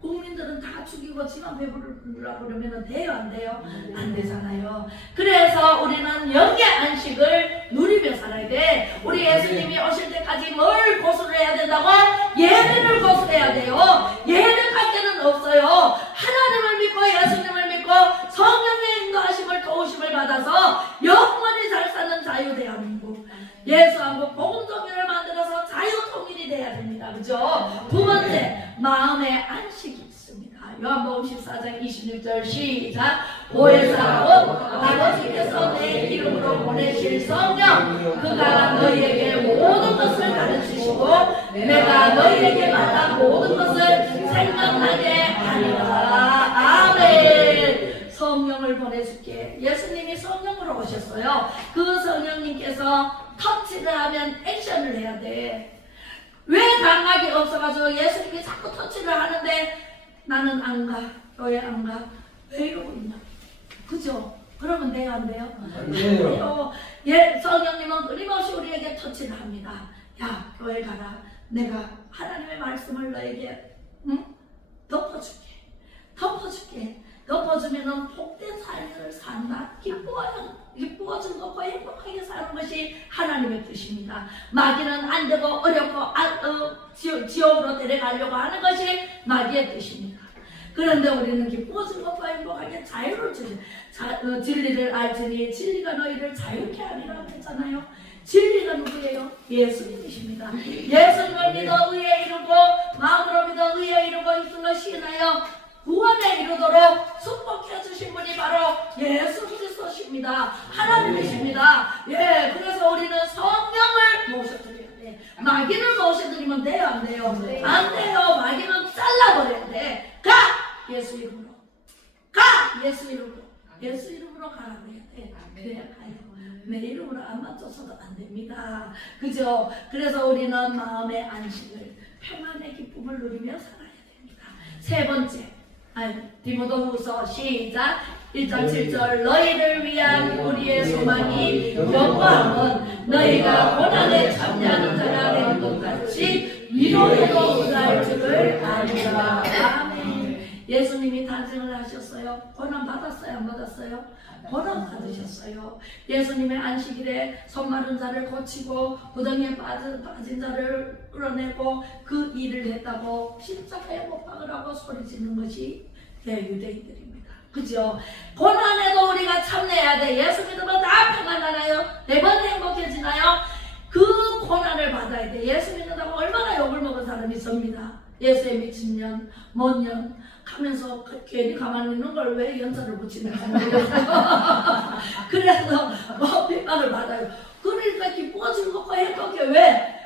국민들은 다 죽이고 지만 배부르려고 그러면 돼요, 안 돼요? 안 되잖아요. 그래서 우리는 영계 안식을 누리며 살아야 돼. 우리 예수님이 오실 때까지 뭘 고수를 해야 된다고? 예배를 고수해야 돼요. 예배밖에는 없어요. 하나님을 믿고 예수님을 믿고 성령의 인도하심을 도우심을 받아서 영원히 잘 사는 자유 대한민국, 예수하고 복음통일을 만들어서 자유통일이 돼야 됩니다. 그죠? 두 번째, 마음의 안식이 있습니다. 요한복음 14장 26절 시작. 보혜사 곧 아버지께서 내 이름으로 보내실 성령, 그가 너희에게 모든 것을 가르치시고 내가 너희에게 말한 모든 것을 생각나게 하리라. 아멘. 성령을 보내줄게. 예수님이 성령으로 오셨어요. 그 성령님께서 터치를 하면 액션을 해야 돼. 왜 감각이 없어가지고 예수님이 자꾸 터치를 하는데 나는 안 가, 교회 안 가. 왜 이러고 있냐? 그죠? 그러면 돼요, 안 돼요? 안 돼요. 예, 성령님은 끊임없이 우리에게 터치를 합니다. 야, 교회 가라. 내가 하나님의 말씀을 너에게 덮어줄게. 덮어주면은 복된 삶을 산다. 기쁘고 즐겁고 행복하게 사는 것이 하나님의 뜻입니다. 마귀는 안 되고 어렵고 지옥으로 데려가려고 하는 것이 마귀의 뜻입니다. 그런데 우리는 기쁘고 즐겁고 행복하게 자유를 주지. 진리를 알지니 진리가 너희를 자유케 하리라 했잖아요. 진리가 누구예요? 예수님이십니다. 예수님을 믿어 의에 이르고 마음으로 믿어 의에 이르고 입술로 시인하여 구원에 이르도록 축복해 주신 분이 바로 예수 그리스도십니다. 하나님이십니다. 예, 그래서 우리는 성령을 모셔드려야 돼. 마귀를 모셔드리면 돼요, 안 돼요? 안 돼요. 마귀는 잘라버려야 돼. 가! 예수 이름으로. 가! 예수 이름으로. 예수 이름으로 가라 그래야 돼. 그래야 가요. 내 이름으로 안 맞춰서도 안 됩니다. 그죠? 그래서 우리는 마음의 안식을, 평안의 기쁨을 누리며 살아야 됩니다. 세 번째, 디모데후서 시작 1장 7절 너희를 위한 우리의 소망이 영광은 너희가 고난에 참여하는 자가 되는 것 같이 위로에도 응할 줄을 아니라. 아멘. 예수님이 탄생을 하셨어요. 고난 받았어요? 안 받았어요? 고난 받으셨어요. 예수님의 안식일에 손 마른 자를 고치고 구덩이에 빠진 자를 끌어내고 그 일을 했다고 십자가에 못 박으라고 소리 지르는 것이 유대인들입니다. 그죠? 고난에도 우리가 참내야 돼. 예수 믿으면 다 평안하나요? 매번 행복해지나요? 그 고난을 받아야 돼. 예수 믿는다고 얼마나 욕을 먹은 사람이 있습니다. 예수의 미친 년, 먼 년 하면서 괜히 가만히 있는 걸 왜 연사를 붙이는지 모르겠어요. 그래서 비판을 받아요. 그러니까 기쁘고 즐겁고 행복해. 왜?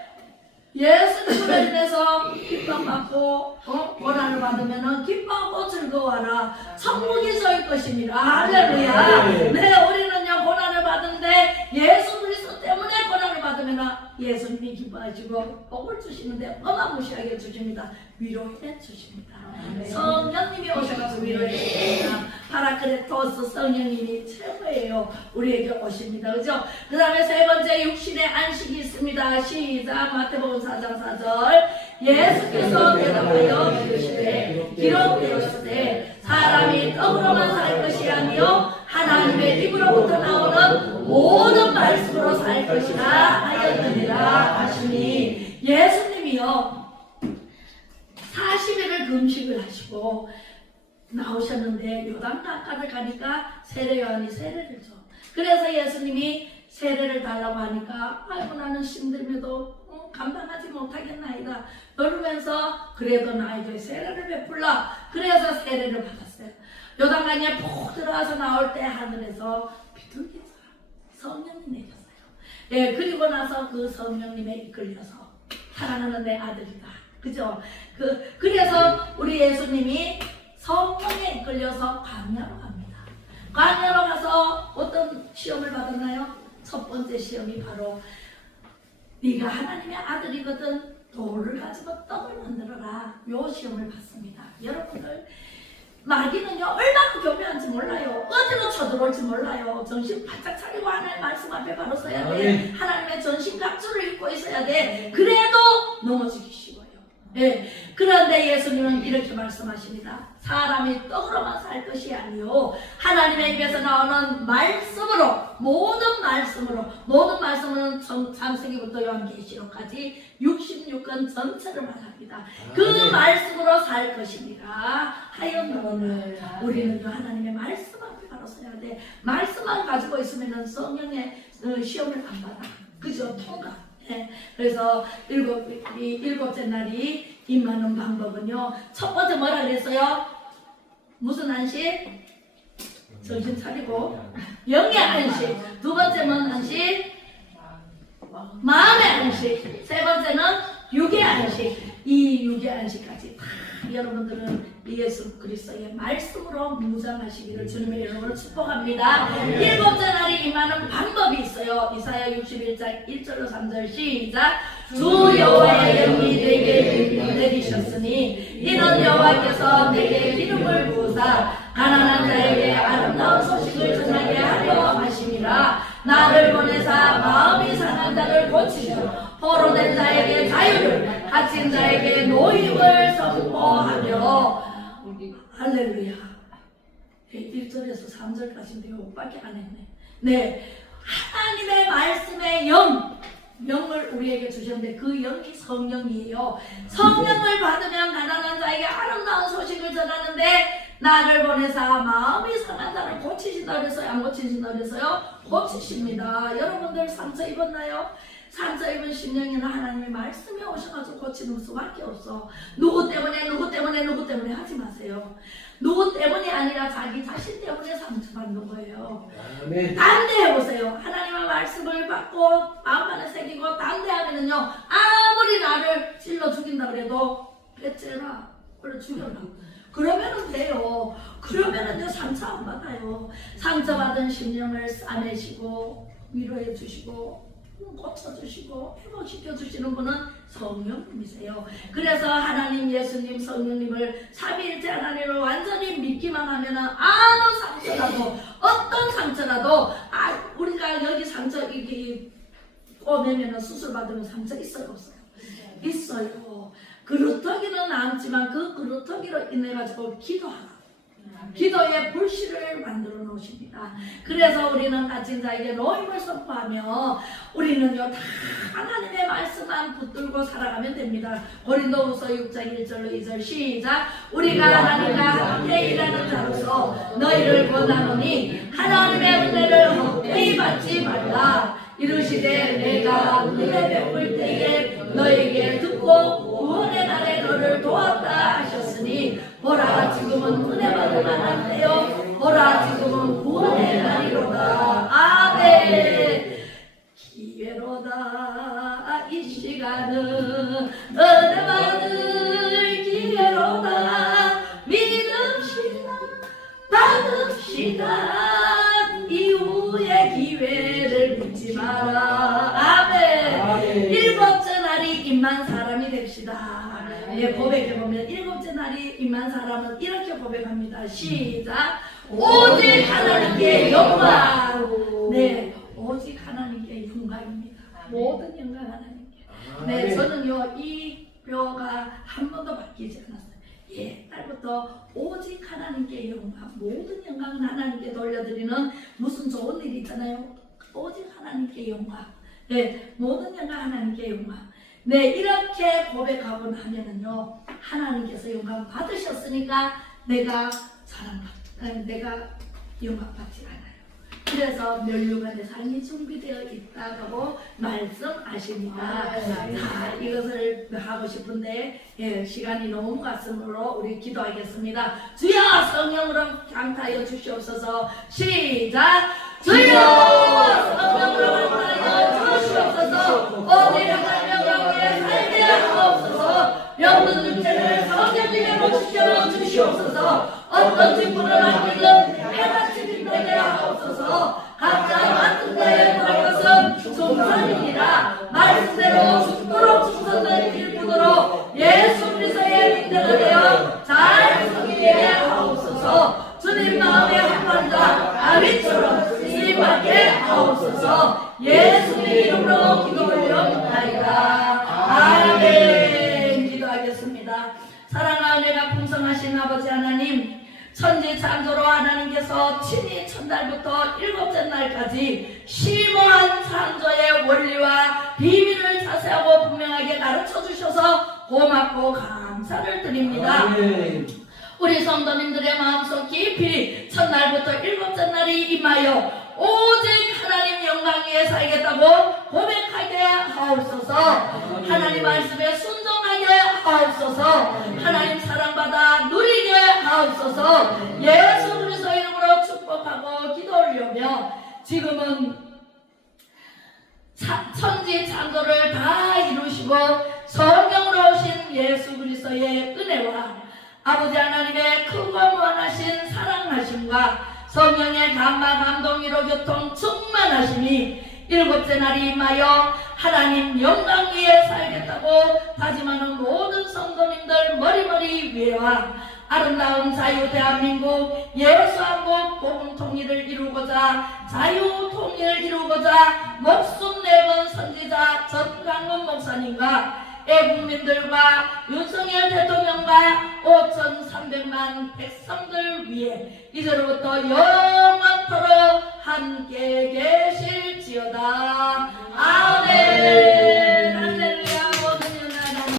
예수님으로 인해서 비판받고 고난을 받으면 기뻐하고 즐거워하라. 천국이 저희 것입니다. 할렐루야. 네, 우리는요 고난을 받는데 예수 그리스도 때문에 고난을 받으면 예수님이 기뻐하시고 복을 주시는데 어마무시하게 주십니다. 위로해 주십니다. 성령님이 오셔서 위로해 주십니다. 파라크레토스 성령님이 최고예요. 우리에게 오십니다. 그죠? 그 다음에 세 번째 육신의 안식이 있습니다. 시작. 마태복음 4장 4절 예수께서 대답하여 이르시되 기록되었으되 사람이 떡으로만 살 것이 아니요 하나님의 입으로부터 나오는 모든 말씀으로 살 것이라 하였느니라 하시니 예수님이요 40일을 금식을 하시고 나오셨는데 요단강가를 가니까 세례요한이 세례를 줘. 그래서 예수님이 세례를 달라고 하니까 아이고 나는 힘들면도 감당하지 못하겠나이다 그러면서 그래도 나에게 세례를 베풀라. 그래서 세례를 받았어요. 요단강에 푹 들어와서 나올 때 하늘에서 비둘기처럼 성령이 내렸어요. 예, 그리고 나서 그 성령님에 이끌려서 사랑하는 내 아들이다. 그죠? 그래서 우리 예수님이 성령에 이끌려서 광야로 갑니다. 광야로 가서 어떤 시험을 받았나요? 첫 번째 시험이 바로 네가 하나님의 아들이거든 돌을 가지고 떡을 만들어라. 요 시험을 받습니다. 여러분들 마귀는요 얼마나 교묘한지 몰라요. 어디로 쳐들어올지 몰라요. 정신 바짝 차리고 하나님의 말씀 앞에 바로 서야 돼. 하나님의 전신갑주를 입고 있어야 돼. 그래도 넘어지기 쉬워요. 네. 그런데 예수님은 이렇게 말씀하십니다. 사람이 떡으로만 살 것이 아니요 하나님의 입에서 나오는 말씀으로 모든 말씀은 창세기부터 요한계시록까지 66권 전체를 말합니다. 그 말씀으로 살 것이니라 하였노니 우리는요 하나님의 말씀 앞에 바로 서야 돼. 말씀만 가지고 있으면 성령의 시험을 안 받아. 그죠? 통과. 네. 그래서 일곱째 날이 임하는 방법은요. 첫 번째 뭐라 그랬어요? 무슨 안식? 정신 차리고 영의 안식. 두 번째는 안식? 마음의 안식. 세 번째는 육의 안식. 이 유괴안식까지 다 여러분들은 예수 그리스도의 말씀으로 무장하시기를 주님의 이름으로 축복합니다. 일곱째 날이 임하는 방법이 있어요. 이사야 61장 1절로 3절 시작. 주 여호와의 영이 내게 내리셨으니 이는 여호와께서 내게 기름을 부으사 가난한 자에게 아름다운 소식을 전하게 하려 하심이라. 나를 보내사 마음이 상한 자를 고치시고 포로된 자에게 자유를, 갇힌 자에게 노임을 선포하며. 할렐루야. 1절에서 3절까지인데 이거밖에 안 했네. 네, 하나님의 말씀의 영을 우리에게 주셨는데 그 영이 성령이에요. 성령을 받으면 가난한 자에게 아름다운 소식을 전하는데, 나를 보내사 마음이 상한 자를 고치신다 그랬어요? 안 고치신다 그랬어요? 고치십니다. 여러분들 상처 입었나요? 상처 입은 심령에는 하나님의 말씀이 오셔가지고 고치는 수밖에 없어. 누구 때문에 하지 마세요. 누구 때문이 아니라 자기 자신 때문에 상처받는 거예요. 담대해보세요. 하나님의 말씀을 받고 마음 안에 새기고 담대하면은요, 아무리 나를 찔러 죽인다 그래도 배째라 원래 죽여라 그러면은 돼요. 그러면은요, 상처 안 받아요. 상처받은 심령을 싸매시고 위로해 주시고 고쳐주시고 회복시켜주시는 분은 성령님이세요. 그래서 하나님, 예수님, 성령님을 삼위일체 하나님을 완전히 믿기만 하면은 아무 상처라도, 어떤 상처라도, 우리가 여기 상처 이렇게 꼬매면은 수술 받으면 상처 있어요, 없어요? 있어요. 그루터기는 남지만 그 그루터기로 인해 가지고 기도의 불씨를 만들어 놓으십니다. 그래서 우리는 갇힌 자에게 노임을 선포하며 우리는요, 다 하나님의 말씀만 붙들고 살아가면 됩니다. 고린도후서 6장 1절로 2절 시작. 우리가 하나님과 함께 일하는 자로서 너희를 권하노니 하나님의 은혜를 헛되이 받지 말라. 이르시되 내가 은혜 베풀 때에 너에게 듣고 구원의 날에 너를 도왔다 하셨으니 보라 지금은 은혜 받을 만한 때요 보라 지금은 구원의 날이로다. 아멘. 기회로다. 이 시간은 은혜 받을 기회로다. 믿읍시다. 받읍시다. 이후의 기회를 묻지 마라. 아멘. 일곱째 날이 임한 사람이 됩시다. 네, 고백해보면 일곱째 날이 임한 사람은 이렇게 고백합니다. 시작. 오직 하나님께 영광. 네, 오직 하나님께 영광입니다. 모든 영광 하나님께. 네, 저는요, 이 뼈가 한 번도 바뀌지 않았어요. 옛날부터 오직 하나님께 영광, 모든 영광은 하나님께 돌려드리는 무슨 좋은 일이 있잖아요. 오직 하나님께 영광. 네, 모든 영광 하나님께 영광. 네, 이렇게 고백하고 나면은요, 하나님께서 영광 받으셨으니까 내가 내가 영광 받지 않아요. 그래서 면류관의 상이 준비되어 있다고 말씀하십니다. 자, 이것을 하고 싶은데 시간이 너무 갔으므로 우리 기도하겠습니다. 주여 성령으로 강타하여 주시옵소서. 시작. 주여 성령으로 강타하여 주시옵소서. 오늘 하나님의 영광에 살게 하옵소서. 병든 육체를 성령님으로 지켜 주시옵소서. 어떤 직분을 맡기든 해같이 빛나게 하옵소서. 각자 맡은 자의 모든 것은 충성입니다. 말씀대로 죽도록 충성된 일꾼으로 예수 그리스도의 민대가 되어 잘 섬기게 하옵소서. 주님 마음에 합한 자 다윗처럼 쓰임받게 하옵소서. 예수님 이름으로 기도 올려옵나이다. 아멘. 기도하겠습니다. 사랑하는 은혜가 풍성하신 아버지 하나님, 천지 창조로 하나님께서 친히 첫날부터 일곱째 날까지 심오한 창조의 원리와 비밀을 자세하고 분명하게 가르쳐 주셔서 고맙고 감사를 드립니다. 우리 성도님들의 마음속 깊이 첫날부터 일곱째 날이 임하여 오직 하나님 영광 위에 살겠다고 고백하게 하옵소서. 하나님 말씀에 순종하게 하옵소서. 하나님 사랑받아 누리게 하옵소서. 예수 그리스도 이름으로 축복하고 기도 올리며 지금은 천지 창조를 다 이루시고 성령으로 오신 예수 그리스도의 은혜와 아버지 하나님의 크고 무한하신 사랑하심과 성령의 감화 감동으로 교통 충만하심이 일곱째 날이 임하여 하나님 영광 위에 살겠다고 다짐하는 모든 성도님들 머리머리 위에와 아름다운 자유 대한민국 예수한국 복음 통일을 이루고자 자유 통일을 이루고자 목숨 내건 선지자 전강훈 목사님과 애국민들과 윤석열 대통령과 5,300만 백성들 위해 이제로부터 영원